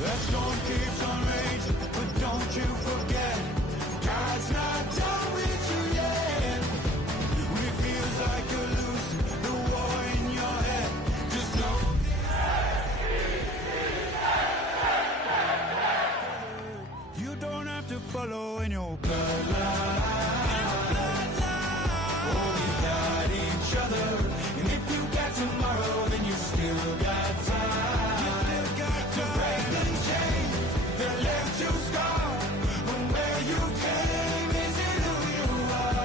That storm keeps on raging, but don't you forget, God's not done with you yet. When it feels like you're losing the war in your head, just know you don't have to follow in your bloodline. Oh, we got each other, and if you got tomorrow, then you still got time. You still got to break the chain that left you scarred from where you came. Is it who you are?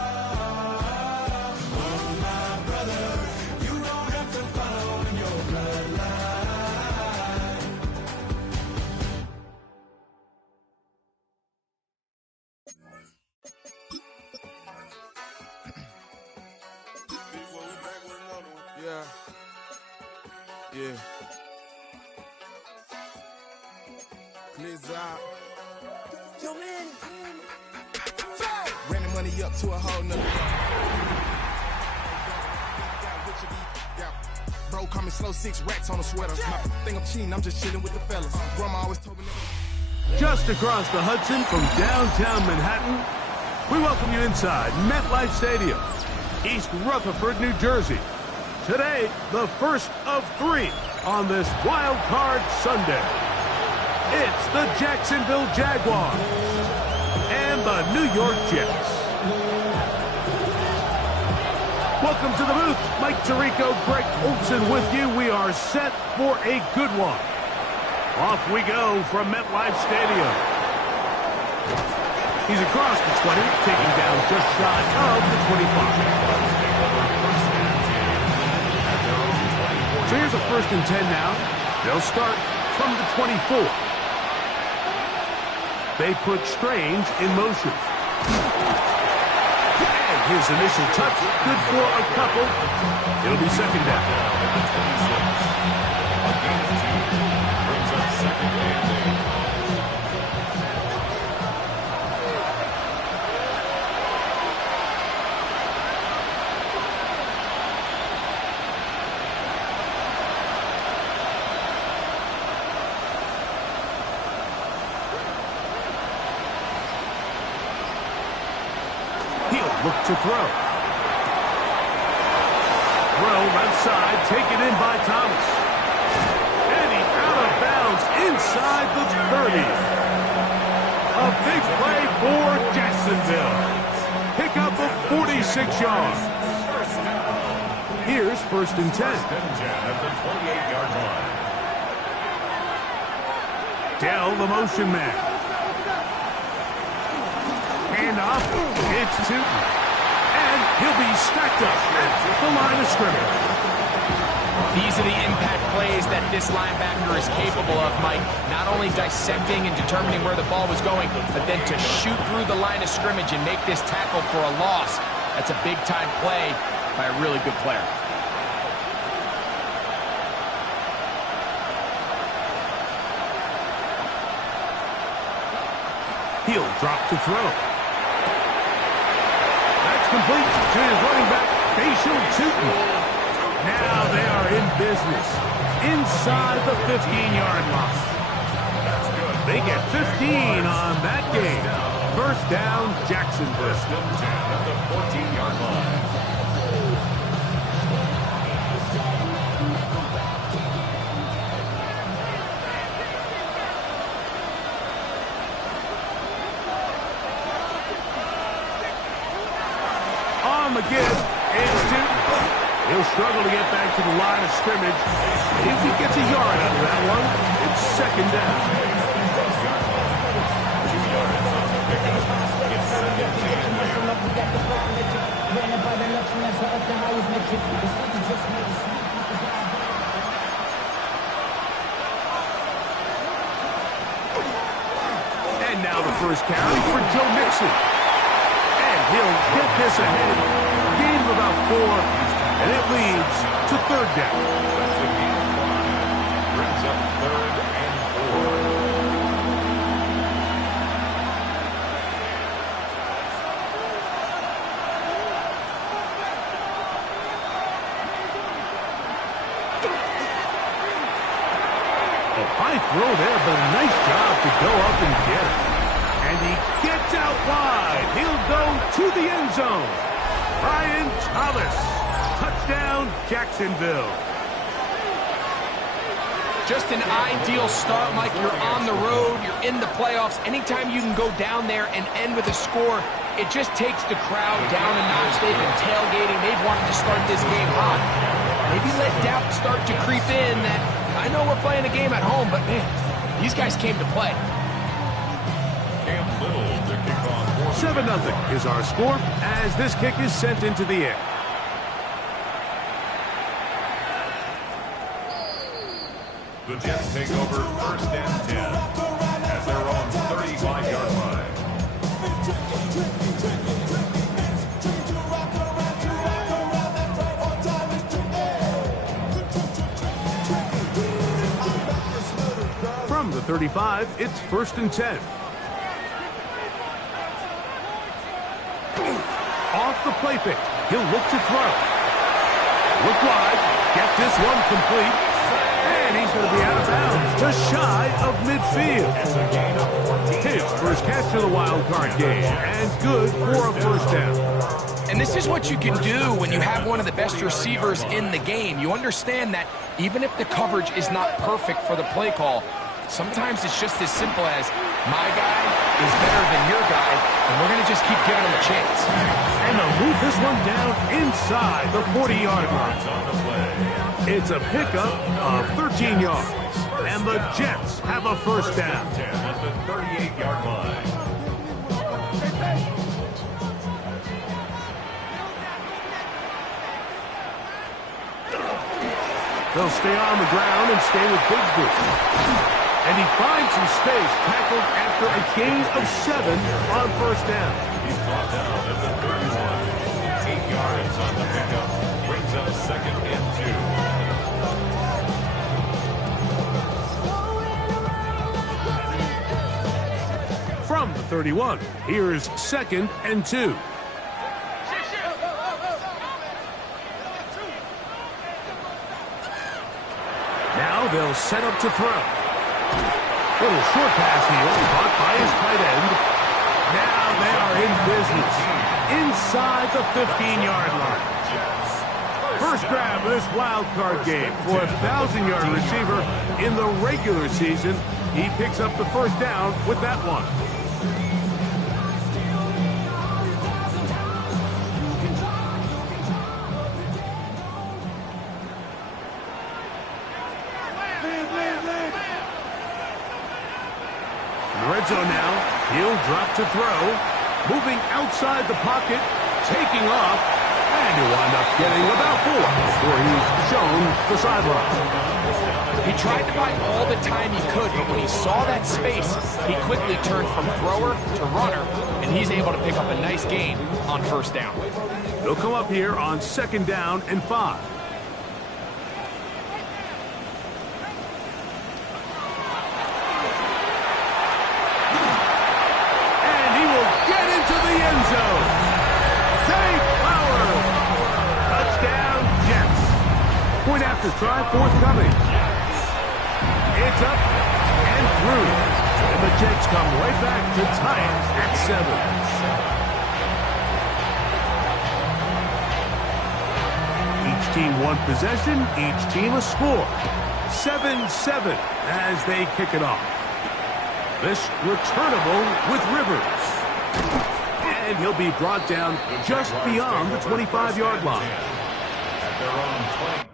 Oh, my brother, you don't have to follow in your bloodline. Yeah. Yeah. Please out. Ran the money up to a whole nother. Bro, call me slow, 6 racks on a sweater. Think I'm cheating, I'm just chilling with the fellas. Grandma always told me never. Just across the Hudson from downtown Manhattan, we welcome you inside MetLife Stadium, East Rutherford, New Jersey. Today, the first of 3 on this Wild Card Sunday. It's the Jacksonville Jaguars and the New York Jets. Welcome to the booth. Mike Tirico, Greg Olson with you. We are set for a good one. Off we go from MetLife Stadium. He's across the 20, taking down just shy of the 25. So here's a 1st and 10 now. They'll start from the 24. They put Strange in motion. And his initial touch, good for a couple. It'll be 2nd down. Brings up 2nd and 8. Look to throw. Throw left side, taken in by Thomas. And he's out of bounds inside the 30. A big play for Jacksonville. Pickup of 46 yards. Here's 1st and 10. At the 28-yard line. Dell, the motion man. Hand off. It's Newton. And he'll be stacked up at the line of scrimmage. These are the impact plays that this linebacker is capable of, Mike. Not only dissecting and determining where the ball was going, but then to shoot through the line of scrimmage and make this tackle for a loss. That's a big-time play by a really good player. He'll drop to throw. That's complete to his running back, Bashal Tootin. Now they are in business inside the 15-yard line. They get 15 on that game. 1st down, Jacksonville. At the 14-yard line. On the give, it's Tootin. He'll struggle to get back to the line of scrimmage. If he gets a yard out of that one, it's 2nd down. 2 yards on the pickup. It's 2nd and 10. And now the first carry for Joe Mixon. And he'll get this ahead. Gain of about 4. And it leads to 3rd down. That's a game clock. Brings up 3rd and 4. A high throw there, but a nice job to go up and get it. And he gets out wide. He'll go to the end zone. Brian Thomas. Touchdown, Jacksonville. Just an ideal start, Mike. You're on the road. You're in the playoffs. Anytime you can go down there and end with a score, it just takes the crowd down a notch. They've been tailgating. They've wanted to start this game hot. Maybe let doubt start to creep in that I know we're playing a game at home, but man, these guys came to play. 7-0 is our score as this kick is sent into the air. The Jets take over 1st and 10 at their own 35-yard line. From the 35, it's 1st and 10. Off the play fake. He'll look to throw. Look wide. Get this one complete. And he's going to be out of bounds, just shy of midfield. His first catch of the wild card game, and good for a 1st down. And this is what you can do when you have one of the best receivers in the game. You understand that even if the coverage is not perfect for the play call, sometimes it's just as simple as my guy is better than your guy, and we're going to just keep giving him a chance. And they'll move this one down inside the 40-yard line. It's a pickup of 13 yards, and the Jets have a 1st down. At the 38-yard line. They'll stay on the ground and stay with Bigsby. And he finds some space, tackled after a gain of 7 on 1st down. He's brought down at the 31. 8 yards on the pickup. Brings up 2nd and 2. From the 31, here's 2nd and 2. Now they'll set up to throw. Little short pass here, caught by his tight end. Now they are in business inside the 15-yard line. First grab of this wild card game for a 1,000-yard receiver in the regular season. He picks up the 1st down with that one. Red zone now. He'll drop to throw. Moving outside the pocket. Taking off. And he'll wind up getting about 4 before he's shown the sideline. He tried to buy all the time he could, but when he saw that space, he quickly turned from thrower to runner, and he's able to pick up a nice gain on 1st down. He'll come up here on 2nd down and 5. End zone. Zay Flowers. Touchdown, Jets. Point after try, forthcoming. It's up and through. And the Jets come right back to tie it at 7. Each team one possession, each team a score. 7-7 as they kick it off. This returnable with Rivers. And he'll be brought down just beyond the 25-yard line. At their own 20.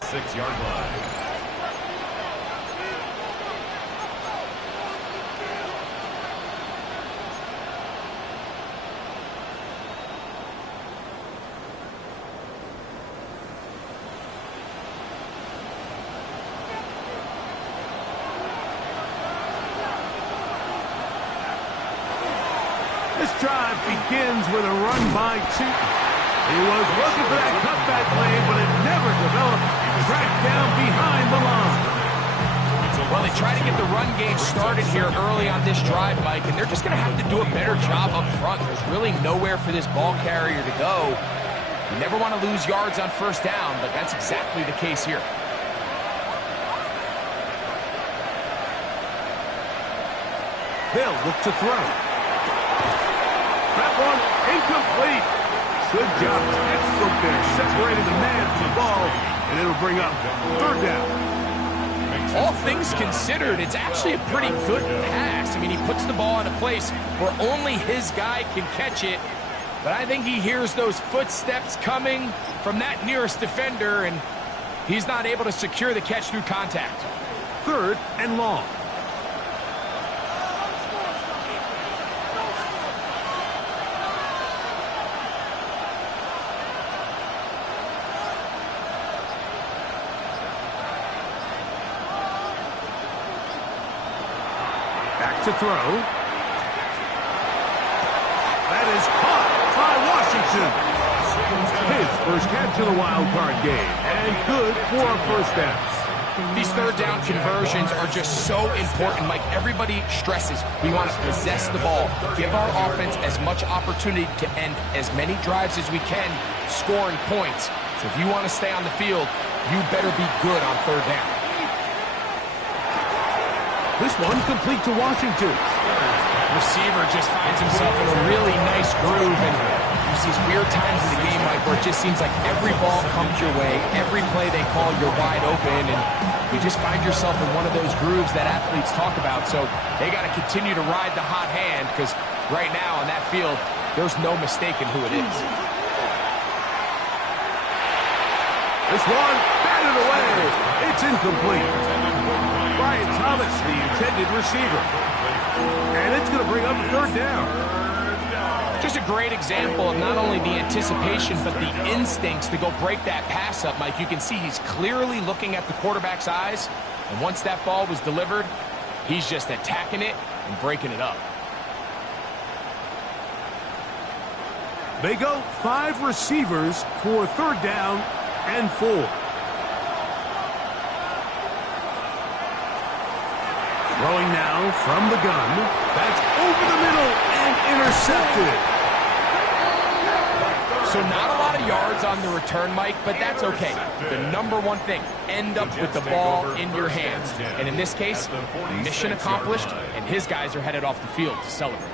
Six-yard line. drive begins with a run by Cheaton. He was looking for that cutback lane, but it never developed. Tracked down behind the line. Well, they try to get the run game started here early on this drive, Mike, and they're just going to have to do a better job up front. There's really nowhere for this ball carrier to go. You never want to lose yards on first down, but that's exactly the case here. They'll look to throw. That one incomplete. Good job. Textbook there. Separated the man from the ball, and it'll bring up third down. All things considered, it's actually a pretty good pass. I mean, he puts the ball in a place where only his guy can catch it. But I think he hears those footsteps coming from that nearest defender, and he's not able to secure the catch through contact. Third and long. Back to throw. That is caught by Washington. His first catch of the wild card game, and good for a first down. These third down conversions are just so important, Mike. Everybody stresses we want to possess the ball, give our offense as much opportunity to end as many drives as we can, scoring points. So if you want to stay on the field, you better be good on third down. This one complete to Washington. Receiver just finds himself in a really nice groove, and there's these weird times in the game, Mike, where it just seems like every ball comes your way, every play they call, you're wide open, and you just find yourself in one of those grooves that athletes talk about. So they got to continue to ride the hot hand, because right now on that field, there's no mistaking who it is. This one batted away. It's incomplete. Brian Thomas, the intended receiver. And it's going to bring up a third down. Just a great example of not only the anticipation, but the instincts to go break that pass up, Mike. You can see he's clearly looking at the quarterback's eyes. And once that ball was delivered, he's just attacking it and breaking it up. They go 5 receivers for third down and 4. Throwing now from the gun. That's over the middle and intercepted. So not a lot of yards on the return, Mike, but that's okay. The number one thing, end up with the ball in your hands. And in this case, mission accomplished, and his guys are headed off the field to celebrate.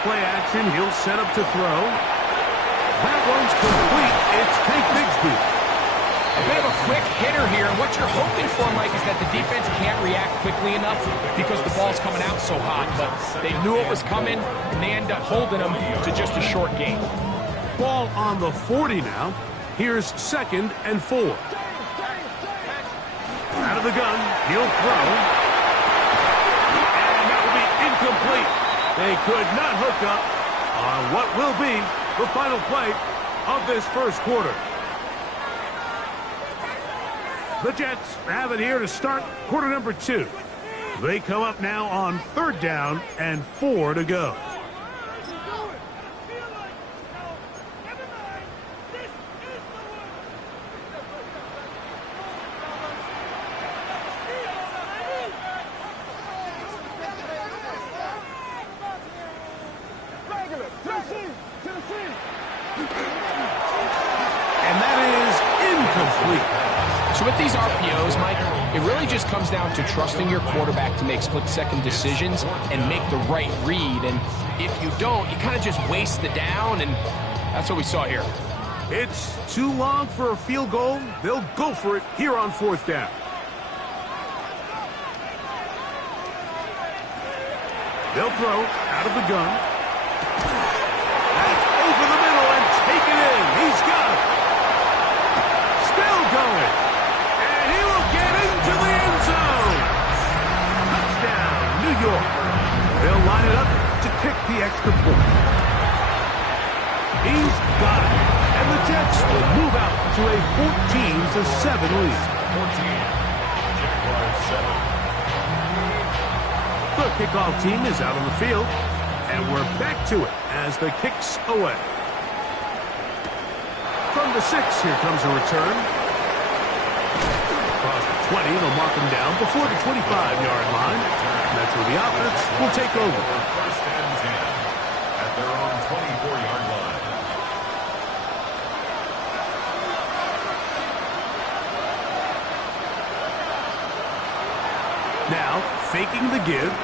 Play action, he'll set up to throw. That one's complete. It's Tank Bigsby. A bit of a quick hitter here. What you're hoping for, Mike, is that the defense can't react quickly enough because the ball's coming out so hot. But they knew it was coming, and they end up holding them to just a short gain. Ball on the 40 now. Here's 2nd and 4. Out of the gun, he'll throw. And that will be incomplete. They could not hook up on what will be the final play of this first quarter. The Jets have it here to start quarter number 2. They come up now on third down and 4 to go. And that is incomplete. So with these RPOs, Mike, it really just comes down to trusting your quarterback to make split-second decisions and make the right read. And if you don't, you kind of just waste the down, and that's what we saw here. It's too long for a field goal. They'll go for it here on fourth down. They'll throw out of the gun. That's over the middle and taken in. He's got it. Still going. And he will get into the end zone. Touchdown, New York. They'll line it up to kick the extra point. He's got it. And the Jets will move out to a 14-7 lead. 14. Jaguars 7. The kickoff team is out on the field, and we're back to it as the kick's away. From the 6, here comes a return. Across the 20, they'll mark him down before the 25-yard line. And that's where the offense will take over. First and 10 at their own 24-yard line. Now, faking the give.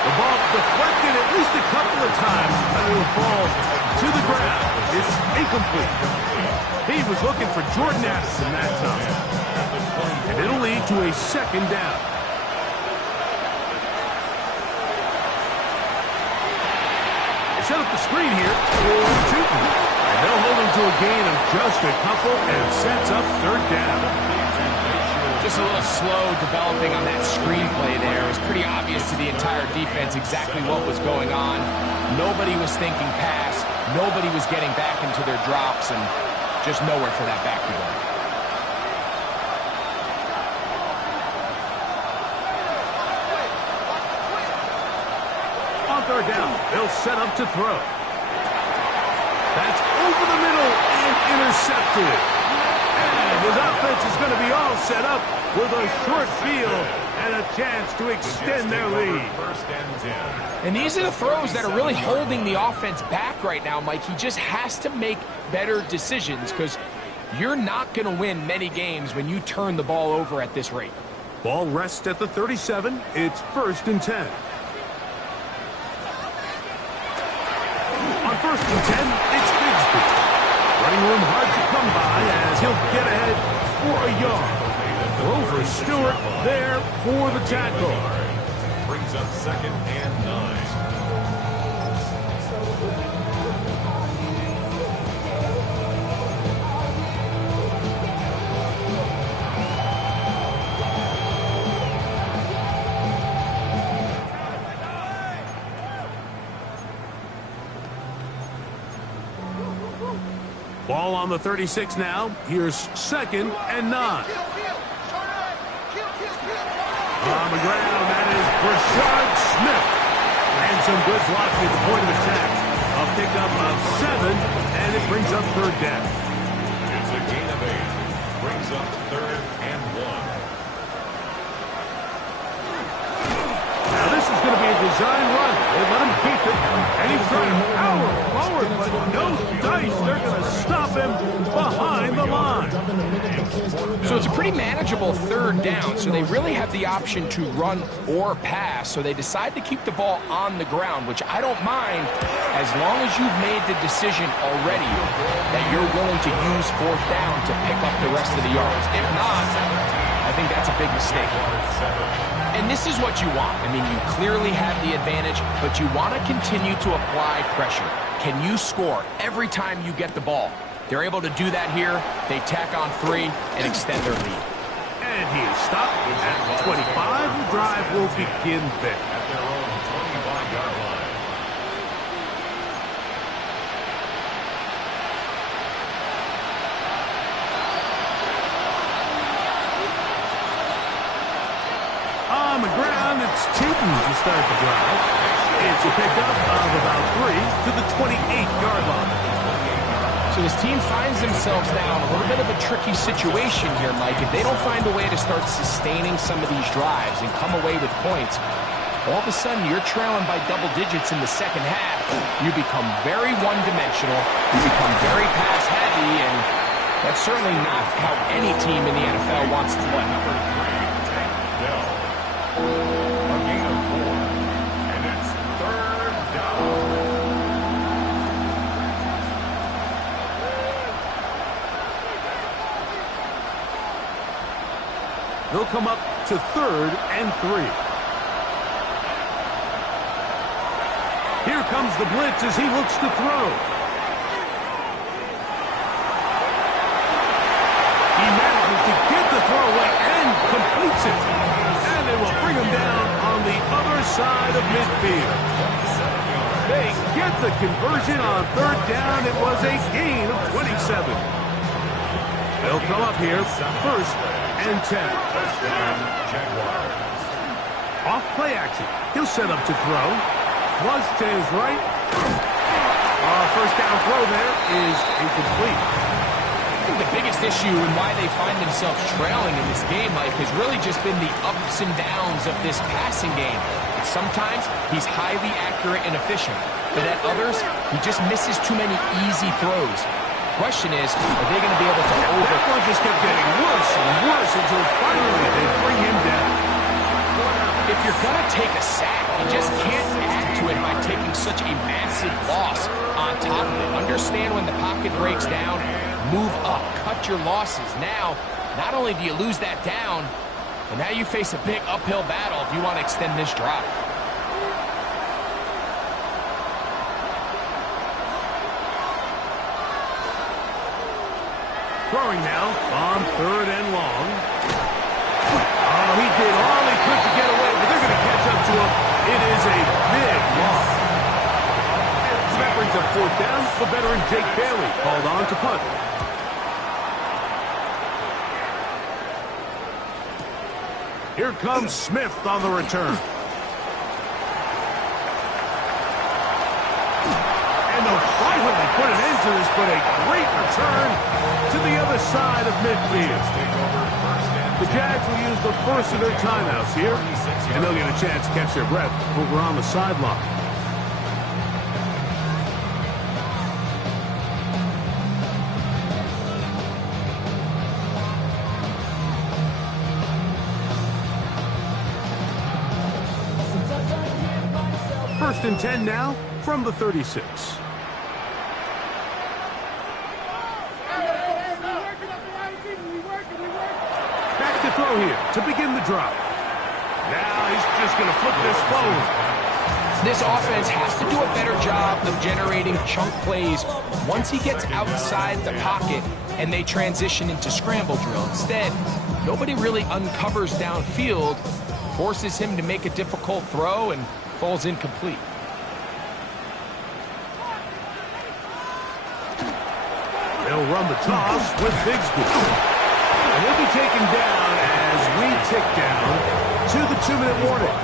The ball deflected at least a couple of times, and it will fall to the ground. It's incomplete. He was looking for Jordan Addison that time. And it'll lead to a second down. They set up the screen here for Newton. And they'll hold him to a gain of just a couple and sets up third down. Just a little slow developing on that screenplay there. It was pretty obvious to the entire defense exactly what was going on. Nobody was thinking pass. Nobody was getting back into their drops, and just nowhere for that back to go. On third down, they'll set up to throw. That's over the middle and intercepted. And his offense is going to be all set up with a short field and a chance to extend their lead. First and 10. And these are the throws that are really holding the offense back right now, Mike. He just has to make better decisions because you're not going to win many games when you turn the ball over at this rate. Ball rests at the 37. It's first and 10. On first and 10, it's Bigsby. Running room hard to come by as he'll get ahead for a yard. Grover Stewart there for the tackle. Brings up second and 9. Ball on the 36 now. Here's second and 9. On the ground, that is Brashard Smith. And some good blocking at the point of attack. A pickup of 7, and it brings up third down. It's a gain of 8. Brings up third and 1. Now this is going to be a design run. They let him keep it, and he's trying to power forward, but no dice. They're going to stop him behind the line. So it's a pretty manageable third down, so they really have the option to run or pass, so they decide to keep the ball on the ground, which I don't mind as long as you've made the decision already that you're willing to use fourth down to pick up the rest of the yards. If not, I think that's a big mistake. And this is what you want. I mean, you clearly have the advantage, but you want to continue to apply pressure. Can you score every time you get the ball? They're able to do that here. They tack on 3 and extend their lead. And he is stopped at the 25. The drive will begin there. At their own 25-yard line. On the ground, it's Tootin to start the drive. It's a pickup of about 3 to the 28-yard line. So this team finds themselves now in a little bit of a tricky situation here, Mike. If they don't find a way to start sustaining some of these drives and come away with points, all of a sudden you're trailing by double digits in the second half. You become very one-dimensional. You become very pass-heavy, and that's certainly not how any team in the NFL wants to play. Number 3, Tank Dell. A gain of 4. And it's third down. They'll come up to third and 3. Here comes the blitz as he looks to throw. He manages to get the throw away and completes it. And they will bring him down on the other side of midfield. They get the conversion on third down. It was a gain of 27. They'll come up here, first and 10. First down, Jaguars. Off play action. He'll set up to throw. Flush to his right. First down throw there is incomplete. I think the biggest issue and why they find themselves trailing in this game, Mike, has really just been the ups and downs of this passing game. And sometimes he's highly accurate and efficient, but at others, he just misses too many easy throws. Question is, are they going to be able to That one just kept getting worse and worse until finally they bring him down. If you're going to take a sack, you just can't add to it by taking such a massive loss on top of it. Understand when the pocket breaks down, move up, cut your losses. Now, not only do you lose that down, but now you face a big uphill battle if you want to extend this drive. Throwing now on third and long. Oh, he did all he could to get away, but they're going to catch up to him. It is a big loss. So that brings up fourth down. The veteran Jake Bailey called on to punt. Here comes Smith on the return. And they'll finally put an end to this, but a great return to the other side of midfield. The Jags will use the first of their timeouts here, and they'll get a chance to catch their breath over on the sideline. First and 10 now from the 36. Back to throw here to begin the drive. Now he's just going to flip this forward. This offense has to do a better job of generating chunk plays once he gets outside the pocket and they transition into scramble drill. Instead, nobody really uncovers downfield, forces him to make a difficult throw, and falls incomplete. They'll run the toss with Bigsby. And he'll be taken down as we tick down to the 2-minute warning.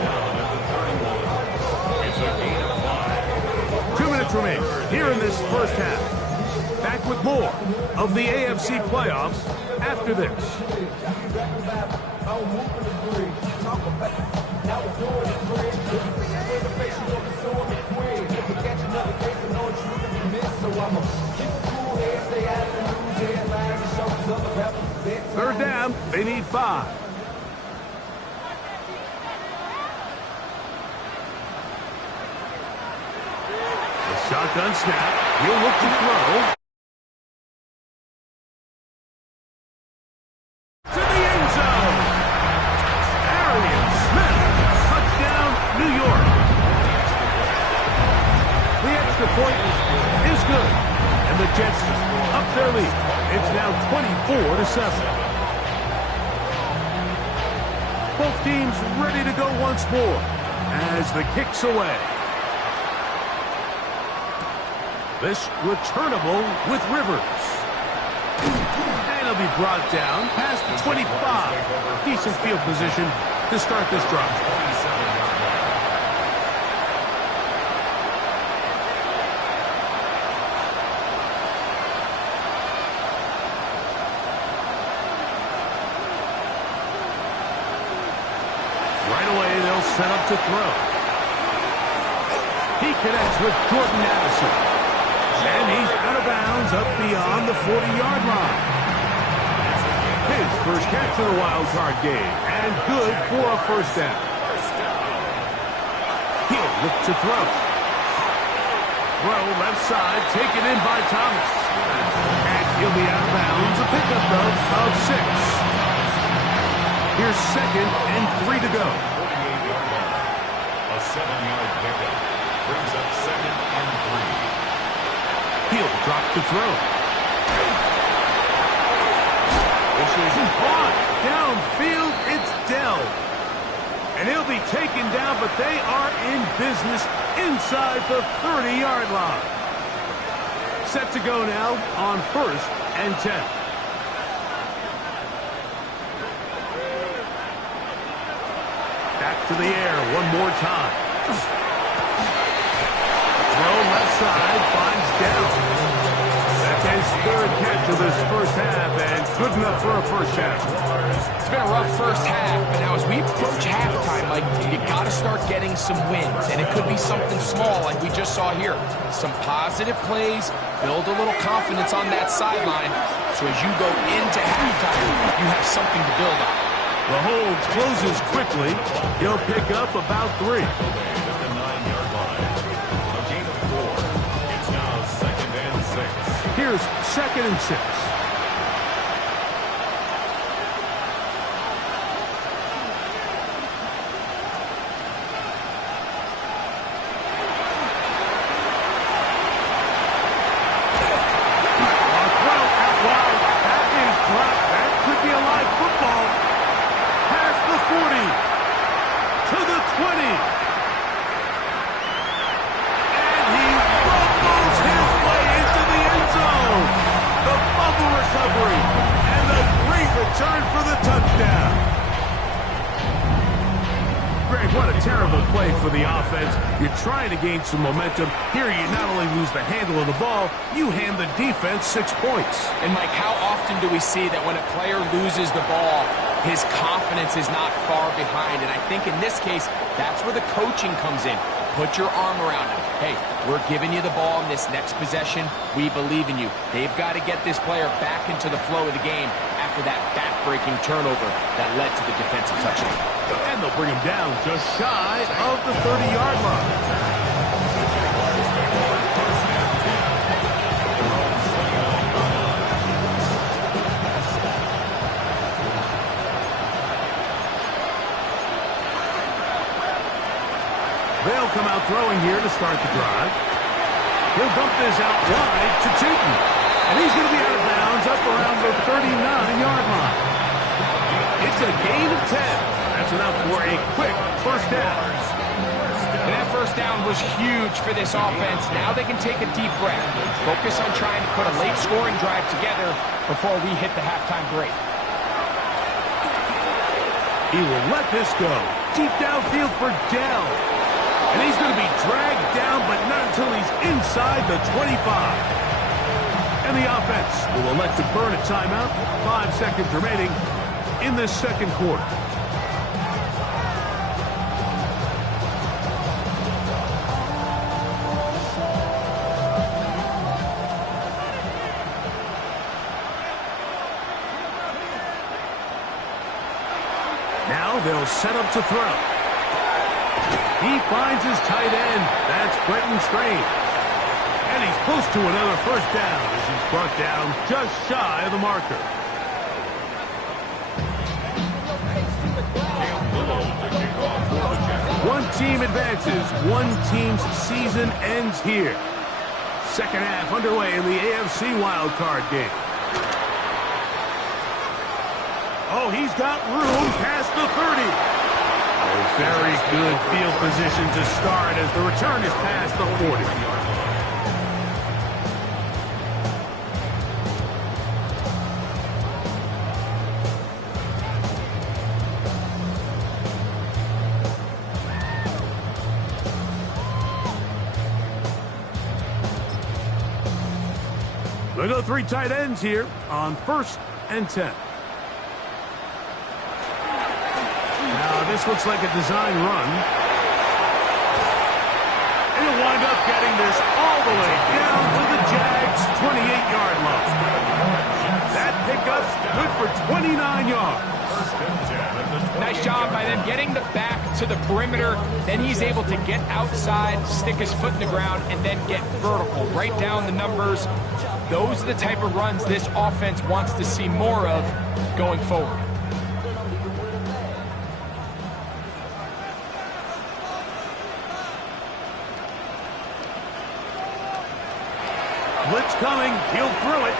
It's a gain of 5. 2 minutes remain here in this first half. Back with more of the AFC playoffs after this. Third down, they need 5. The shotgun snap. He'll look to throw. To the end zone. Arian Smith. Touchdown, New York. The extra point is good. And the Jets up their lead. It's now 24-7. Both teams ready to go once more as the kick's away. This returnable with Rivers. And he'll be brought down past the 25. Decent field position to start this drive. Set up to throw. He connects with Jordan Addison. And he's out of bounds up beyond the 40-yard line. His first catch of the wild card game. And good for a first down. He'll look to throw. Throw left side, taken in by Thomas. And he'll be out of bounds. A pickup, though, of 6. Here's 2nd and 3 to go. A 7-yard pickup brings up 2nd and 3. He'll drop to throw. This is caught. Downfield, it's Dell. And he'll be taken down, but they are in business inside the 30-yard line. Set to go now on 1st and 10. Back to the air one more time. Throw left side, finds down. That's his 3rd catch of this first half, and good enough for a first half. It's been a rough first half, but now as we approach halftime, Mike, you got to start getting some wins, and it could be something small like we just saw here. Some positive plays, build a little confidence on that sideline, so as you go into halftime, you have something to build on. The hold closes quickly. He'll pick up about 3. At the 9-yard line. A gain of 4. It's now 2nd and 6. Here's 2nd and 6. Trying to gain some momentum. Here you not only lose the handle of the ball, you hand the defense 6 points. And Mike, how often do we see that when a player loses the ball, his confidence is not far behind? And I think in this case, that's where the coaching comes in. Put your arm around him. Hey, we're giving you the ball in this next possession. We believe in you. They've got to get this player back into the flow of the game after that back-breaking turnover that led to the defensive touchdown. And they'll bring him down just shy of the 30-yard line. They'll come out throwing here to start the drive. He'll dump this out wide to Tootin. And he's going to be out of bounds up around the 39-yard line. It's a gain of 10. That's enough for a quick first down. And that first down was huge for this offense. Now they can take a deep breath. Focus on trying to put a late scoring drive together before we hit the halftime break. He will let this go. Deep downfield for Dell. And he's going to be dragged down, but not until he's inside the 25. And the offense will elect to burn a timeout. 5 seconds remaining in this second quarter. Now they'll set up to throw. He finds his tight end. That's Brenton Strain. And he's close to another first down as he's brought down just shy of the marker. One team advances. One team's season ends here. Second half underway in the AFC wildcard game. Oh, he's got room past the 30. Very good field position to start as the return is past the 40. They go 3 tight ends here on 1st and 10. This looks like a design run. And he'll wind up getting this all the way down to the Jags' 28-yard line. That pickup's good for 29 yards. Nice job by them getting the back to the perimeter. Then he's able to get outside, stick his foot in the ground, and then get vertical. Right down the numbers. Those are the type of runs this offense wants to see more of going forward. Blitz coming. He'll throw it.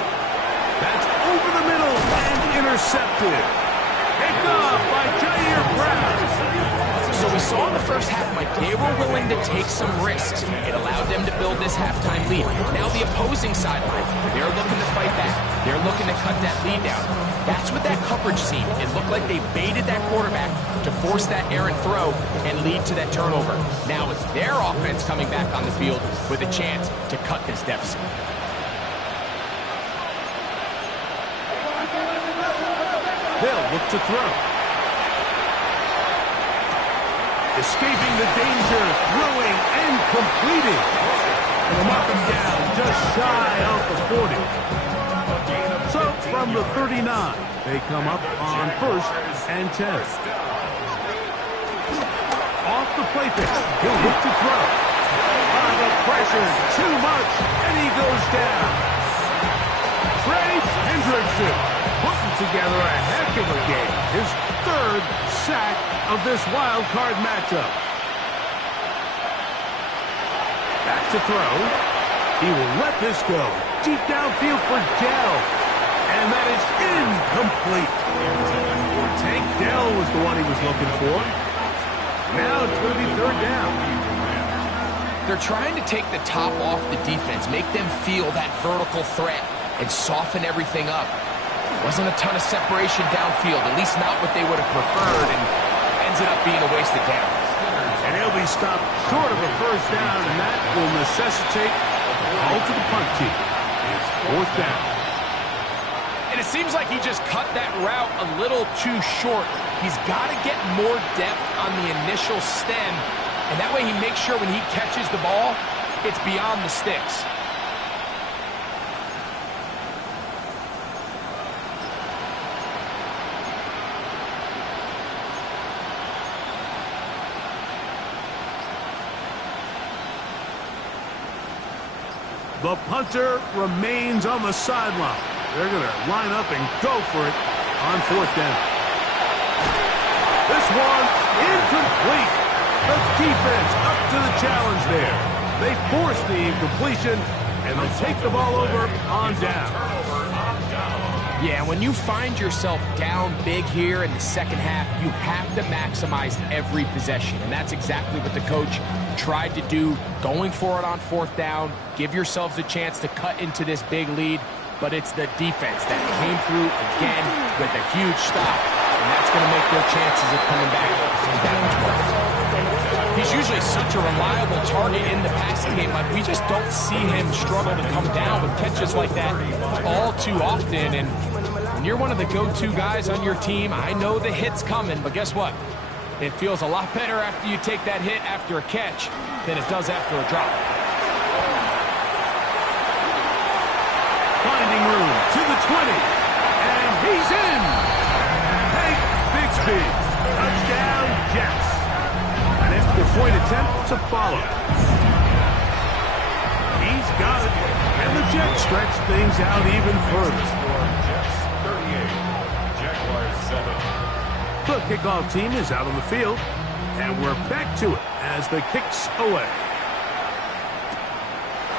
That's over the middle and intercepted. Picked off by Jair Brown. saw in the first half, Mike, they were willing to take some risks. It allowed them to build this halftime lead. Now the opposing sideline, they're looking to fight back. They're looking to cut that lead down. That's what that coverage seemed. It looked like they baited that quarterback to force that errant throw and lead to that turnover. Now it's their offense coming back on the field with a chance to cut this deficit. They'll look to throw. Escaping the danger, throwing and completing. And mark him down just shy of the 40. So from the 39, they come up on 1st and 10. Off the play fake, he'll look to throw. The pressure, too much, and he goes down. Trey Hendrickson putting together a heck of a game. His 3rd sack of this wild card matchup. Back to throw. He will let this go. Deep downfield for Dell. And that is incomplete. Tank Dell was the one he was looking for. Now it's going to be 3rd down. They're trying to take the top off the defense, make them feel that vertical threat, and soften everything up. Wasn't a ton of separation downfield, at least not what they would have preferred, and ended up being a wasted down. And he'll be stopped short of a 1st down, and that will necessitate a call to the punt team. It's 4th down. And it seems like he just cut that route a little too short. He's got to get more depth on the initial stem, and that way he makes sure when he catches the ball, it's beyond the sticks. The punter remains on the sideline. They're going to line up and go for it on 4th down. This one incomplete. The defense up to the challenge there. They force the incompletion, and they'll take the ball over on down. Yeah, when you find yourself down big here in the second half, you have to maximize every possession, and that's exactly what the coach tried to do, going for it on 4th down. Give yourselves a chance to cut into this big lead, but it's the defense that came through again with a huge stop, and that's going to make their chances of coming back that much more. He's usually such a reliable target in the passing game, but we just don't see him struggle to come down with catches like that all too often. And when you're one of the go-to guys on your team, I know the hit's coming, but guess what? It feels a lot better after you take that hit after a catch than it does after a drop. Finding room to the 20, and he's in. Hank Bigsby, touchdown Jets. An extra point attempt to follow. He's got it, and the Jets stretch things out even further. Jets 38, Jaguars 7. The kickoff team is out on the field, and we're back to it as the kick's away.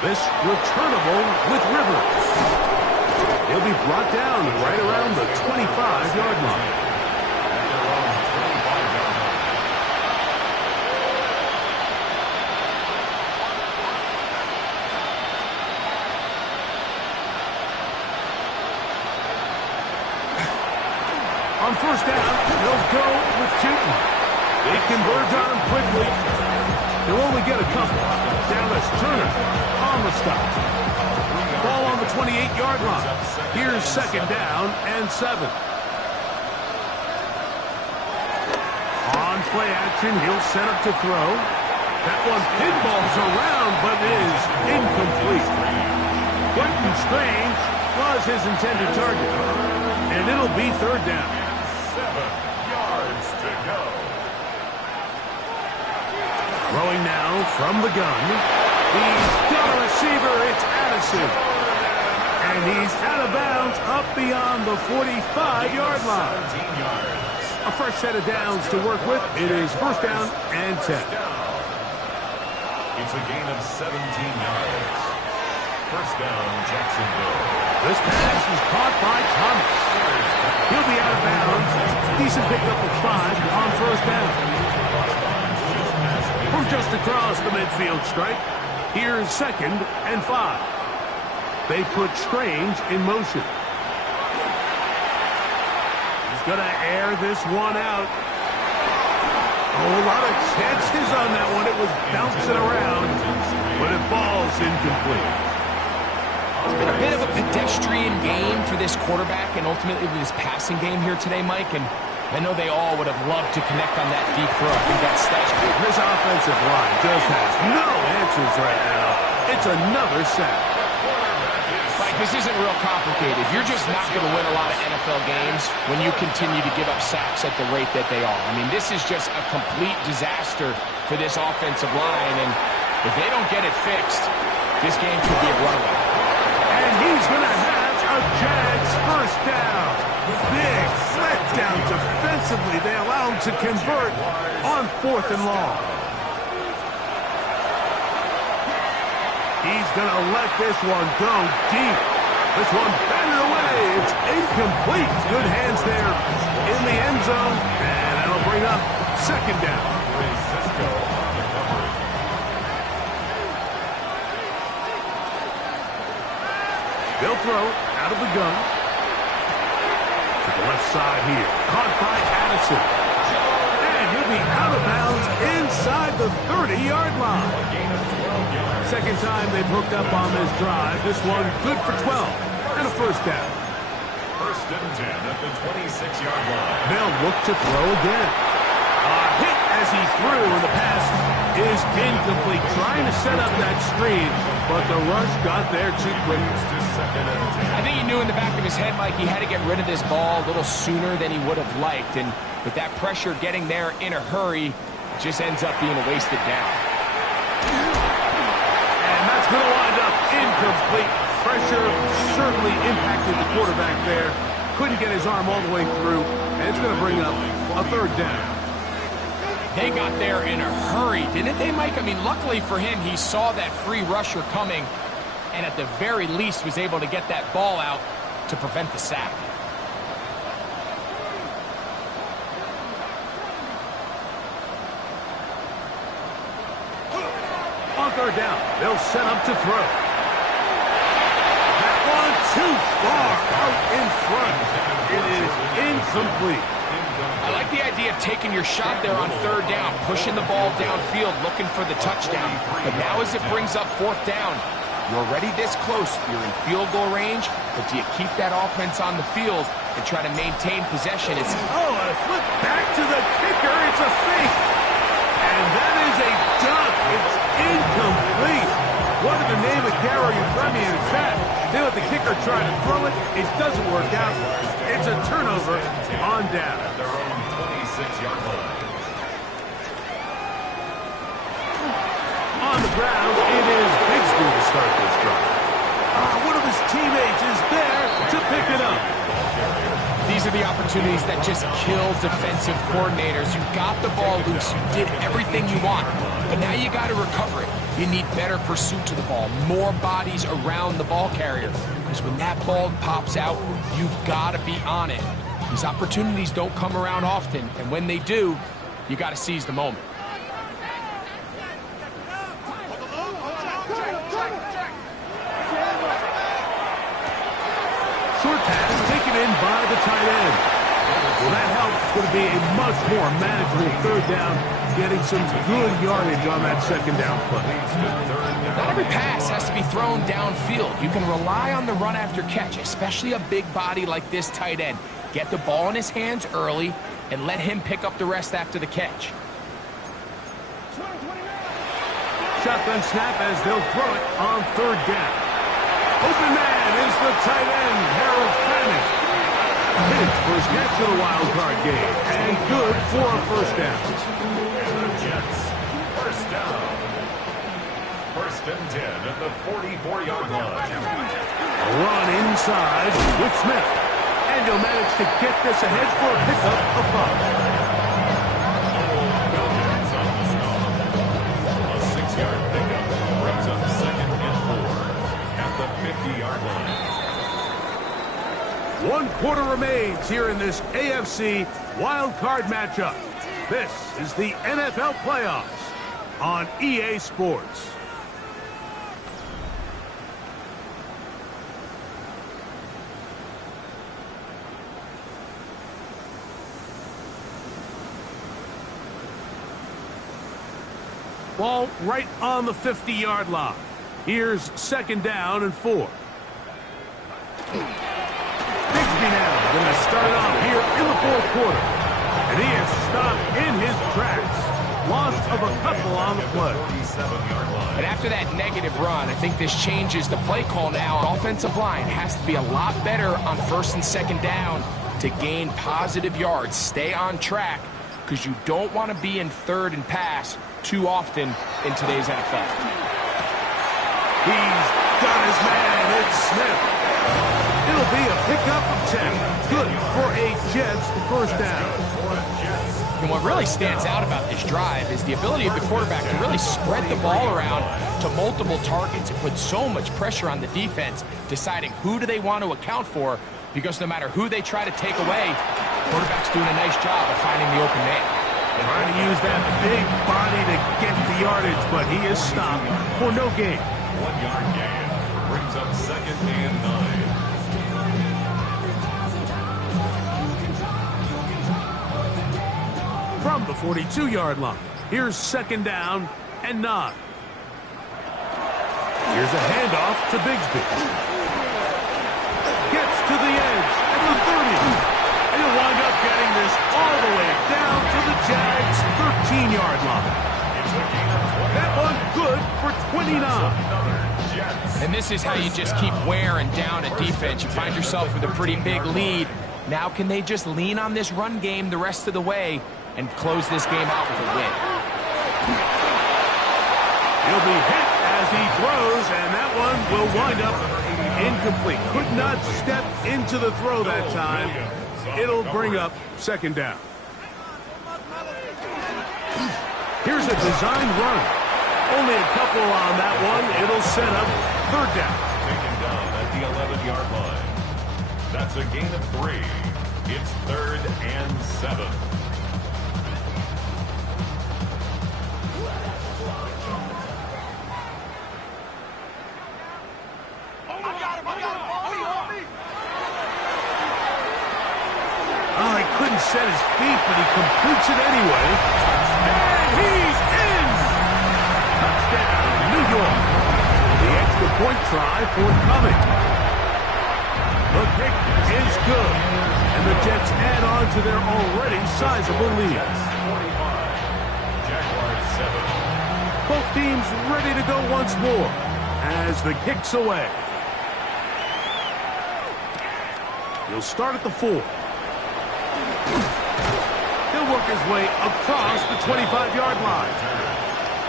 This returnable with Rivers. He'll be brought down right around the 25-yard line. On 1st down, they'll go with Tootin. They converge on him quickly. They'll only get a couple. Dallas Turner on the stop. Ball on the 28-yard line. Here's 2nd down and 7. On play action, he'll set up to throw. That one pinballs around, but is incomplete. Quentin Strange was his intended target. And it'll be 3rd down. 7 yards to go. Throwing now from the gun. He's got a receiver. It's Addison. And he's out of bounds up beyond the 45-yard line. 17 yards. A fresh set of downs to work with. It is 1st down and 10. It's a gain of 17 yards. 1st down, Jacksonville. This pass is caught by Thomas. He'll be out of bounds. Decent pickup of 5 on 1st down. from just across the midfield stripe. Here's 2nd and 5. They put Strange in motion. He's going to air this one out. Oh, a lot of chances on that one. It was bouncing around, but it falls incomplete. It's been a bit of a pedestrian game for this quarterback and ultimately this passing game here today, Mike. And I know they all would have loved to connect on that deep throw. I think that's stat. This offensive line just has no answers right now. It's another sack. Mike, this isn't real complicated. You're just not going to win a lot of NFL games when you continue to give up sacks at the rate that they are. I mean, this is just a complete disaster for this offensive line. And if they don't get it fixed, this game could be a runaway. And he's going to have a Jags first down. Big letdown defensively. They allow him to convert on 4th and long. He's going to let this one go deep. This one batted away. It's incomplete. Good hands there in the end zone. And that'll bring up 2nd down. They'll throw out of the gun. To the left side here. Caught by Addison. And he'll be out of bounds inside the 30-yard line. 2nd time they've hooked up on this drive. This one good for 12 and a first down. 1st and 10 at the 26-yard line. They'll look to throw again. A hit as he threw, and the pass is incomplete. Trying to set up that screen, but the rush got there too quick. I think he knew in the back of his head, Mike, he had to get rid of this ball a little sooner than he would have liked. And with that pressure getting there in a hurry, it just ends up being a wasted down. And that's going to wind up incomplete. Pressure certainly impacted the quarterback there. Couldn't get his arm all the way through, and it's going to bring up a 3rd down. They got there in a hurry, didn't they, Mike? I mean, luckily for him, he saw that free rusher coming and at the very least was able to get that ball out to prevent the sack. On 3rd down, they'll set up to throw. That one too far out in front. It is incomplete. I like the idea of taking your shot there on 3rd down, pushing the ball downfield, looking for the touchdown. But now as it brings up 4th down, you're already this close. You're in field goal range, but do you keep that offense on the field and try to maintain possession? It's a flip back to the kicker. It's a fake. And that is a duck. It's incomplete. What did the name of carrier Premier is that? They let the kicker try to throw it. It doesn't work out. It's a turnover on down. At their own 26-yard line. On the ground, it is Bigsby to start this drive. One of his teammates is there to pick it up. These are the opportunities that just kill defensive coordinators. You got the ball loose. You did everything you want. But now you got to recover it. You need better pursuit to the ball, more bodies around the ball carrier. Because when that ball pops out, you've got to be on it. These opportunities don't come around often. And when they do, you got to seize the moment. Short pass taken in by the tight end. Well, that helps. It's going to be a much more manageable 3rd down, getting some good yardage on that 2nd down play. Not every pass has to be thrown downfield. You can rely on the run after catch, especially a big body like this tight end. Get the ball in his hands early and let him pick up the rest after the catch. Shotgun snap as they'll throw it on 3rd down. Open man is the tight end, Harold Fanning. His first catch of the wild card game, and good for a first down. Jets, first down. 1st and 10 at the 44-yard line. A run inside with Smith, and he'll manage to get this ahead for a pickup of 5. A 6-yard pickup brings up 2nd and 4 at the 50-yard line. 1 quarter remains here in this AFC wild card matchup. This is the NFL playoffs. on EA Sports. Ball right on the 50-yard line. Here's second down and 4. Bigsby now going to start off here in the fourth quarter. And he is stopped in his tracks. Loss of a couple on the play. And after that negative run, I think this changes the play call now. Offensive line has to be a lot better on first and second down to gain positive yards. Stay on track because you don't want to be in third and pass too often in today's NFL. He's got his man. It's Smith. It'll be a pickup of 10. Good for a Jets first down. And what really stands out about this drive is the ability of the quarterback to really spread the ball around to multiple targets and put so much pressure on the defense, deciding who do they want to account for, because no matter who they try to take away, the quarterback's doing a nice job of finding the open man. Trying to use that big body to get the yardage, but he is stopped for no gain. 1 yard gain brings up second and 9. From the 42-yard line, here's second down and 9. Here's a handoff to Bigsby. Gets to the edge at the 30. And he'll wind up getting this all the way down to the Jags' 13-yard line. That one good for 29. And this is how you just keep wearing down a defense. You find yourself with a pretty big lead. Now can they just lean on this run game the rest of the way and close this game out with a win? He'll be hit as he throws, and that one will wind up incomplete. Could not step into the throw that time. It'll bring up second down. Here's a design run. Only a couple on that one. It'll set up third down. Taken down at the 11-yard line. That's a gain of 3. It's 3rd and 7. Oh, he couldn't set his feet, but he completes it anyway. And he's in! Touchdown, New York. The extra point try forthcoming. The kick is good. And the Jets add on to their already sizable lead. Jaguars 7. Both teams ready to go once more as the kick's away. He'll start at the 4. He'll work his way across the 25-yard line.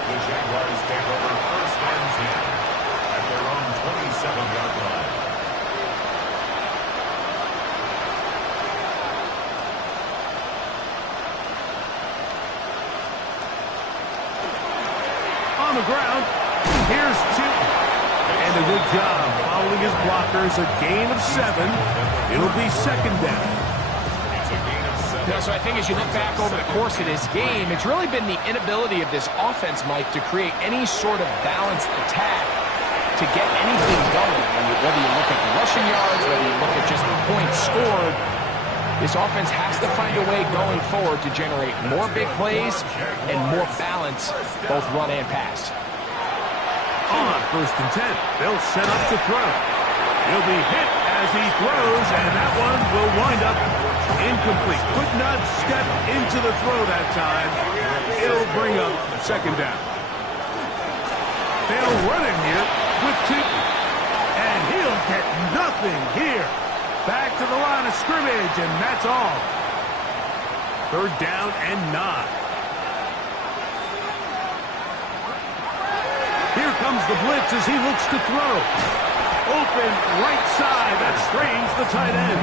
The Jaguars take over first and 10 at their own 27-yard line. On the ground, here's 2. And a good job following his blockers. A gain of 7. It'll be second down. So I think as you look back over the course of this game, it's really been the inability of this offense, Mike, to create any sort of balanced attack to get anything going. Whether you look at the rushing yards, whether you look at just the points scored, this offense has to find a way going forward to generate more big plays and more balance, both run and pass. On first and 10, they'll set up to throw. He'll be hit as he throws, and that one will wind up incomplete. Could not step into the throw that time. It'll bring up second down. They'll run it here with 2. And he'll get nothing here. Back to the line of scrimmage, and that's all. Third down and 9. Here comes the blitz as he looks to throw. Open right side. That strains the tight end.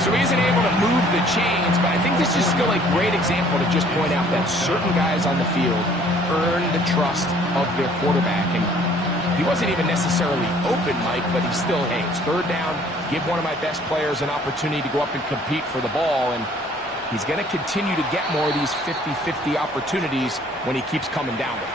So he isn't able to move the chains, but I think this is still a great example to just point out that certain guys on the field earn the trust of their quarterback. And he wasn't even necessarily open, Mike, but he's still, hey, it's third down. Give one of my best players an opportunity to go up and compete for the ball. And he's going to continue to get more of these 50-50 opportunities when he keeps coming down with it.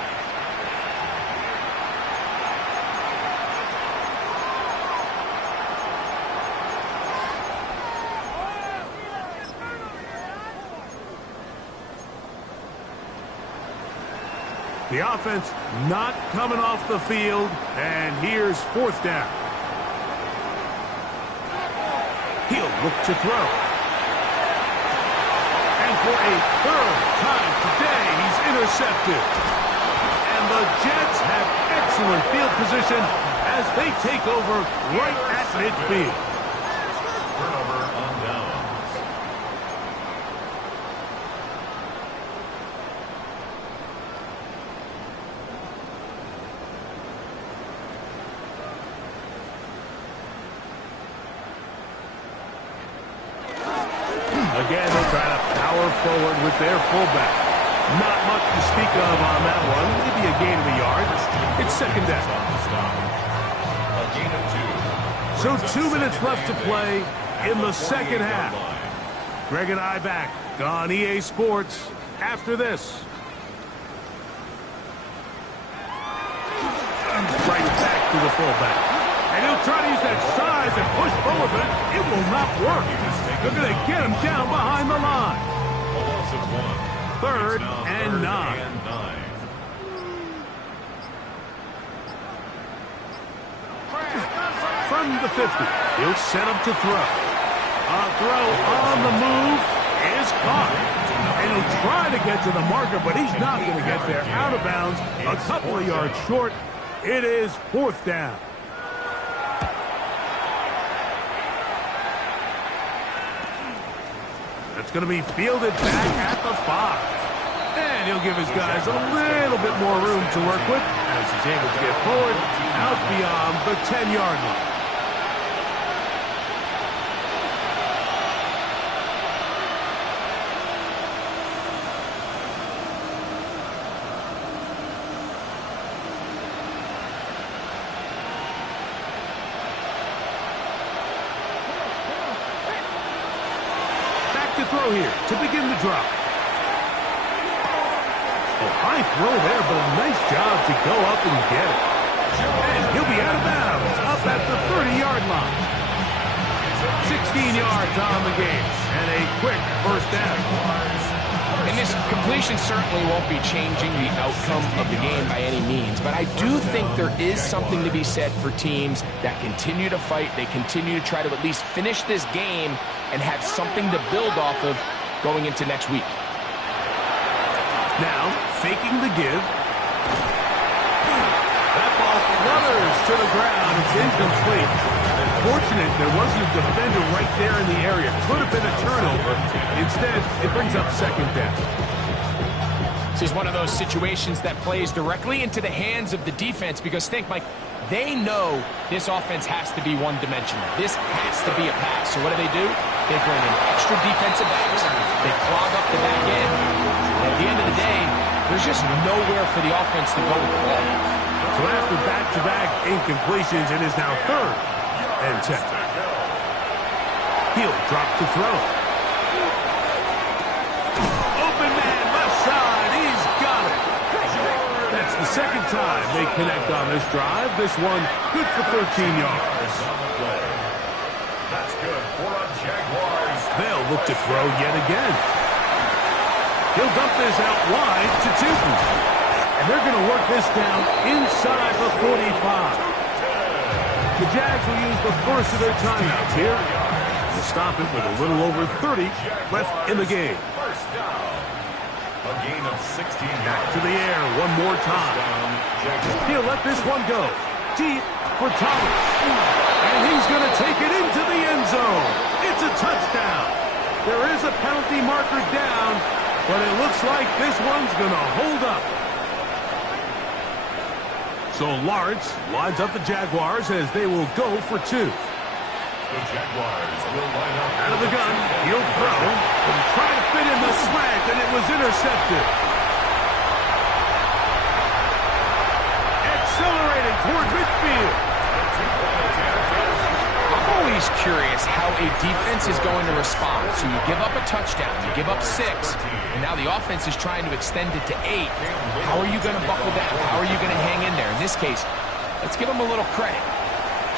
The offense not coming off the field, and here's fourth down. He'll look to throw. And for a third time today, he's intercepted. And the Jets have excellent field position as they take over right at midfield. Turnover on downs. Again, they'll try to power forward with their fullback. Not much to speak of on that one. Maybe a gain of a yard. It's second down. A gain of 2. So 2 minutes left to play in the second half. Greg and I back on EA Sports after this. Right back to the fullback. And he'll try to use that size and push forward, but it will not work. They're going to get him down behind the line. A loss of 1. Third It's now and 9. 9. From the 50, he'll set him to throw. A throw on the move is caught. And he'll try to get to the marker, but he's not going to get there. Out of bounds, a couple of yards short. It is fourth down. It's going to be fielded back at the 5. And he'll give his guys a little bit more room to work with as he's able to get forward out beyond the 10-yard line. To throw here to begin the drop. Oh, high throw there, but a nice job to go up and get it. And he'll be out of bounds up at the 30-yard line. 16 yards on the game and a quick first down. And this completion certainly won't be changing the outcome of the game by any means, but I do think there is something to be said for teams that continue to fight. They continue to try to at least finish this game and have something to build off of going into next week. Now, faking the give. That ball flutters to the ground. It's incomplete. Unfortunate there wasn't a defender right there in the area. Could have been a turnover. Instead, it brings up second down. This is one of those situations that plays directly into the hands of the defense because think, Mike, they know this offense has to be one-dimensional. This has to be a pass. So what do? They bring in extra defensive backs. They clog up the back end. And at the end of the day, there's just nowhere for the offense to go with the ball. So after back-to-back incompletions, it is now third and 10. He'll drop to throw. Open man, left side. He's got it. That's the second time they connect on this drive. This one good for 13 yards. That's good for a Jaguars. They'll look to throw yet again. He'll dump this out wide to Tootin. And they're going to work this down inside the 45. The Jags will use the first of their timeouts here to stop it with a little over 30 left in the game. First down. A gain of 16 Back yards. to the air one more time. He'll let this one go. Deep for Thomas. And he's going to take it into the end zone. It's a touchdown. There is a penalty marker down, but it looks like this one's going to hold up. So Lawrence lines up the Jaguars as they will go for 2. The Jaguars will line up. Out of the gun, he'll throw and try to fit in the slant, and it was intercepted. Accelerating toward midfield. Oh, he always curious how a defense is going to respond. So you give up a touchdown, you give up 6, and now the offense is trying to extend it to 8. How are you going to buckle down? How are you going to hang in there? In this case, let's give them a little credit.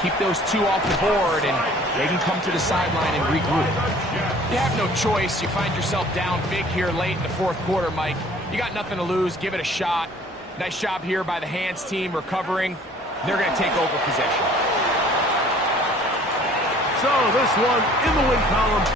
Keep those 2 off the board, and they can come to the sideline and regroup. You have no choice. You find yourself down big here late in the 4th quarter, Mike. You got nothing to lose. Give it a shot. Nice job here by the hands team recovering. They're going to take over possession. So this one in the win column.